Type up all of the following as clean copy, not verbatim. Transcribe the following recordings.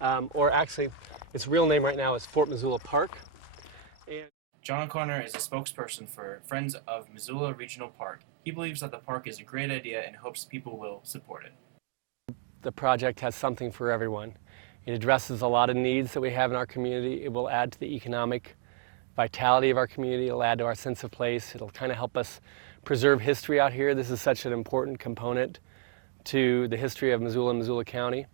or actually, its real name right now is Fort Missoula Park. And John O'Connor is a spokesperson for Friends of Missoula Regional Park. He believes that the park is a great idea and hopes people will support it. the project has something for everyone. It addresses a lot of needs that we have in our community. It will add to the economic vitality of our community. It'll add to our sense of place. It'll kind of help us preserve history out here. This is such an important component to the history of Missoula and Missoula County.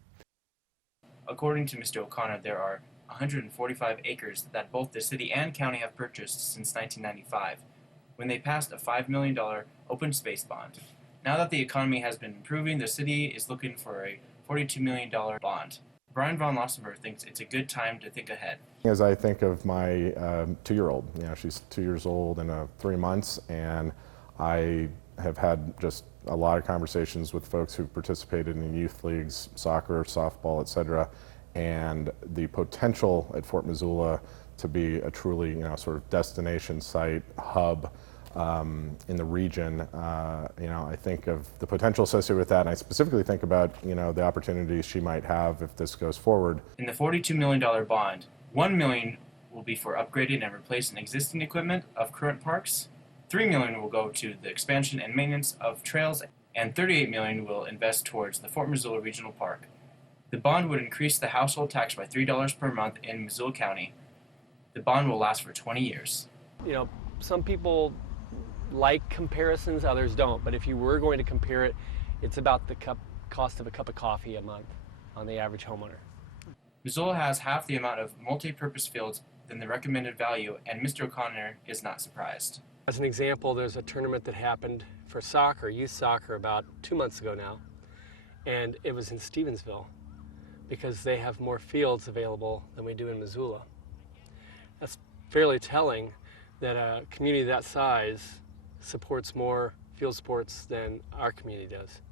According to Mr. O'Connor, there are 145 acres that both the city and county have purchased since 1995, when they passed a $5 million open space bond. Now that the economy has been improving, the city is looking for a $42 million bond. Brian von Lossenberg thinks it's a good time to think ahead. As I think of my 2-year-old, she's 2 years old and 3 months, and I have had just a lot of conversations with folks who've participated in youth leagues, soccer, softball, etc., and the potential at Fort Missoula to be a truly, sort of destination site, hub in the region. I think of the potential associated with that, and I specifically think about, the opportunities she might have if this goes forward. In the $42 million bond, $1 million will be for upgrading and replacing existing equipment of current parks, $3 million will go to the expansion and maintenance of trails, and $38 million will invest towards the Fort Missoula Regional Park. The bond would increase the household tax by $3 per month in Missoula County. The bond will last for 20 years. Some people like comparisons, others don't, but if you were going to compare it, it's about the cost of a cup of coffee a month on the average homeowner. Missoula has half the amount of multi-purpose fields than the recommended value, and Mr. O'Connor is not surprised. As an example, there's a tournament that happened for soccer, youth soccer, about 2 months ago now, and it was in Stevensville because they have more fields available than we do in Missoula. That's fairly telling that a community that size supports more field sports than our community does.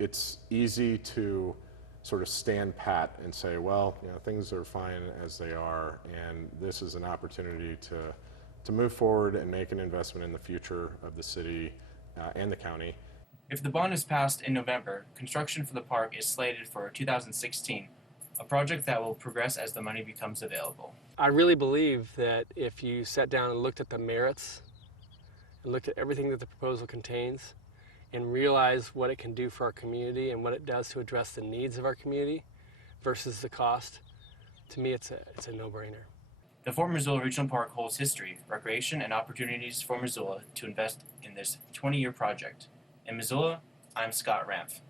It's easy to sort of stand pat and say, well, things are fine as they are, and this is an opportunity to move forward and make an investment in the future of the city and the county. If the bond is passed in November, construction for the park is slated for 2016, a project that will progress as the money becomes available. I really believe that if you sat down and looked at the merits and looked at everything that the proposal contains and realized what it can do for our community and what it does to address the needs of our community versus the cost, to me it's a no-brainer. The Fort Missoula Regional Park holds history, recreation, and opportunities for Missoula to invest in this 20-year project. In Missoula, I'm Scott Ramph.